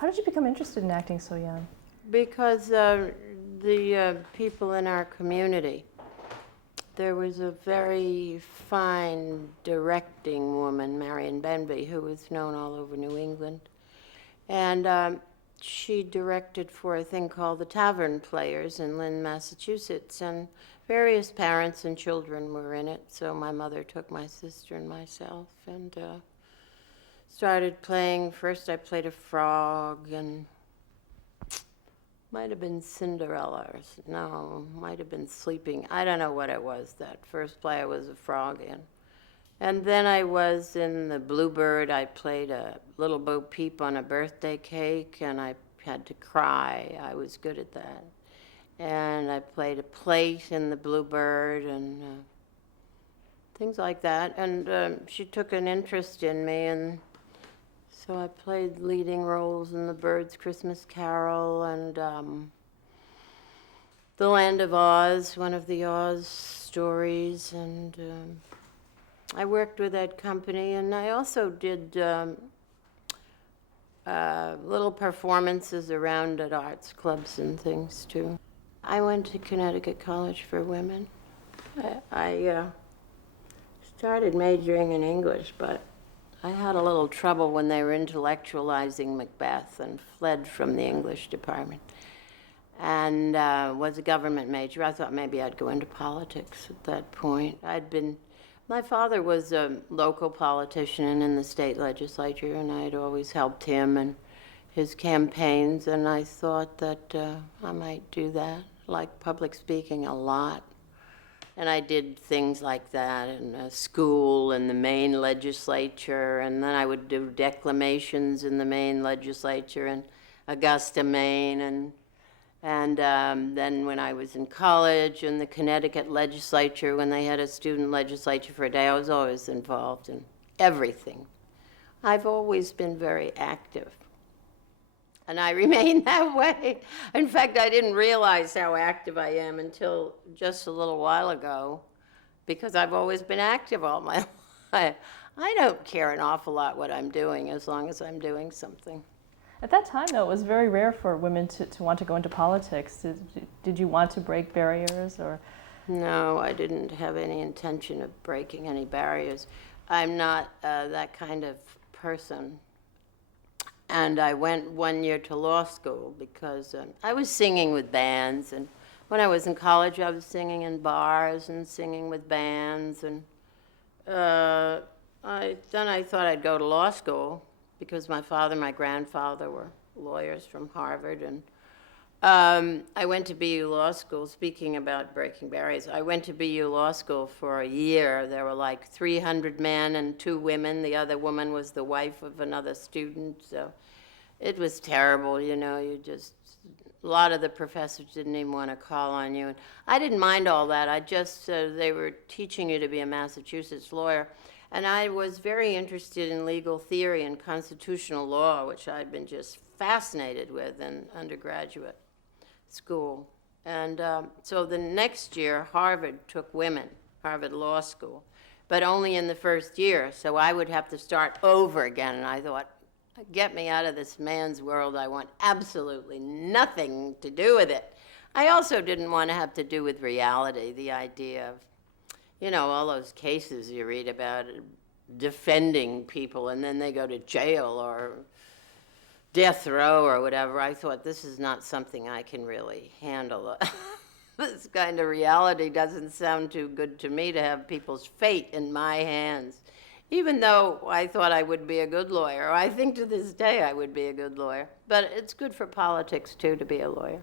How did you become interested in acting so young? Because the people in our community, there was a very fine directing woman, Marion Benby, who was known all over New England. And she directed for a thing called the Tavern Players in Lynn, Massachusetts, and various parents and children were in it. So my mother took my sister and myself and started playing. First I played a frog, and might have been Cinderella, or no, might have been Sleeping. I don't know what it was. That first play I was a frog in. And then I was in the Bluebird. I played a little Bo Peep on a birthday cake, and I had to cry. I was good at that. And I played a plate in the Bluebird and things like that. And she took an interest in me, and so I played leading roles in The Bird's Christmas Carol and The Land of Oz, one of the Oz stories. And I worked with that company, and I also did little performances around at arts clubs and things, too. I went to Connecticut College for Women. I started majoring in English, but I had a little trouble when they were intellectualizing Macbeth and fled from the English department and was a government major. I thought maybe I'd go into politics at that point. My father was a local politician in the state legislature, and I'd always helped him and his campaigns, and I thought that I might do that, like public speaking a lot. And I did things like that in school and the Maine legislature, and then I would do declamations in the Maine legislature in Augusta, Maine, and then when I was in college in the Connecticut legislature, when they had a student legislature for a day, I was always involved in everything. I've always been very active. And I remain that way. In fact, I didn't realize how active I am until just a little while ago, because I've always been active all my life. I don't care an awful lot what I'm doing as long as I'm doing something. At that time, though, it was very rare for women to want to go into politics. Did you want to break barriers, or? No, I didn't have any intention of breaking any barriers. I'm not that kind of person. And I went 1 year to law school because I was singing with bands. And when I was in college, I was singing in bars and singing with bands. And then I thought I'd go to law school because my father and my grandfather were lawyers from Harvard. And I went to BU Law School. Speaking about breaking barriers, I went to BU Law School for a year. There were like 300 men and 2 women. The other woman was the wife of another student. So it was terrible, you know. A lot of the professors didn't even want to call on you. And I didn't mind all that. I just, they were teaching you to be a Massachusetts lawyer. And I was very interested in legal theory and constitutional law, which I'd been just fascinated with in undergraduate school. And so the next year, Harvard took women, Harvard Law School, but only in the first year. So I would have to start over again. And I thought, get me out of this man's world. I want absolutely nothing to do with it. I also didn't want to have to do with reality, the idea of, you know, all those cases you read about defending people and then they go to jail or death row or whatever. I thought, this is not something I can really handle. This kind of reality doesn't sound too good to me, to have people's fate in my hands. Even though I thought I would be a good lawyer. I think to this day I would be a good lawyer. But it's good for politics, too, to be a lawyer.